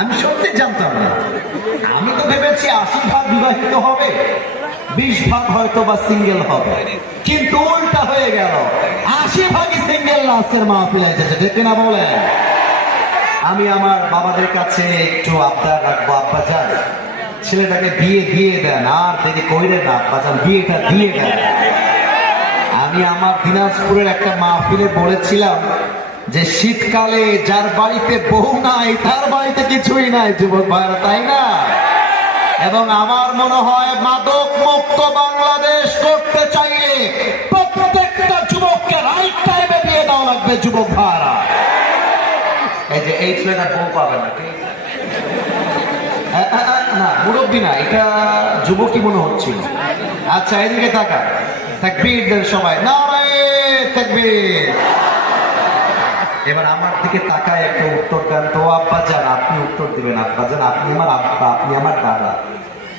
আমি সত্যি জানতাম না। আমি তো ভেবেছি 80% বিবাহিত হবে, 20% হয়তো বা সিঙ্গেল হবে, কিন্তু উল্টা হয়ে গেল। 80% সিঙ্গেল লাস্টের মাহফিলে এসেছে, ঠিক না বলেন? আমি আমার বাবাদের কাছে একটু আবদার রাখবো, আব্বা যান ছেলেটাকে বিয়ে দিয়ে দেন, আর দেরি কইরেন না আব্বা যান, বিয়েটা দিয়ে দেন। আমি আমার দিনাজপুরের একটা মাহফিলে বলেছিলাম যে শীতকালে যার বাড়িতে বউ নাই তার বাড়িতে কিছুই নাই, যুবক ভাইরা, তাই না? এবং আমার মনে হয় মাদক মুক্ত বাংলাদেশ করতে চাইলে প্রত্যেকটা যুবককে রাইট টাইমে বিয়ে দেওয়া লাগবে, যুবক ভাইরা। এই যে এই ছেলেটা বউ পাবে না, না মুরব্বী না, এটা যুবকই মনে হচ্ছিল। আচ্ছা এদিকে তাকা, তাকবীর দেন সবাই, নারায়ে তাকবীর। এবার আমার দিকে তাকায় একটা উত্তর দেন তো আব্বা যান, আপনি উত্তর দিবেন। আব্বা যান আপনি আমার আব্বা, আপনি আমার দাদা,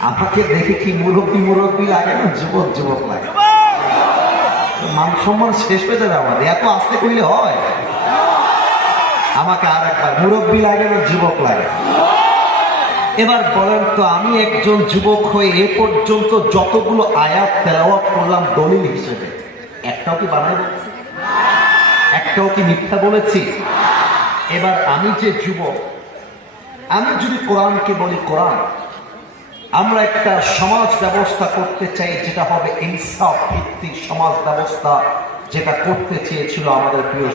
আমাকে দেখে কি মুরব্বী মুরব্বী লাগে না, যুবক যুবক লাগে? মান সম্মান শেষ হয়ে যাবে আমাদের, এত আস্তে করলে হয়? আমাকে আর একবার মুরব্বী লাগে না যুবক লাগে? এবার বলেন তো, আমি একজন যুবক হয়ে এ পর্যন্ত যতগুলো আয়াত তেলাওয়াত করলাম দলিল হিসেবে, একটাও কি বানাই বলছি? একটাও কি মিথ্যা বলেছি? এবার আমি যে যুবক, আমি যদি কোরআনকে বলি কোরআন, আমরা একটা সমাজ ব্যবস্থা করতে চাই যেটা হবে ইনসাফ ভিত্তিক সমাজ ব্যবস্থা, যেটা করতে চেয়েছিল আমাদের প্রিয়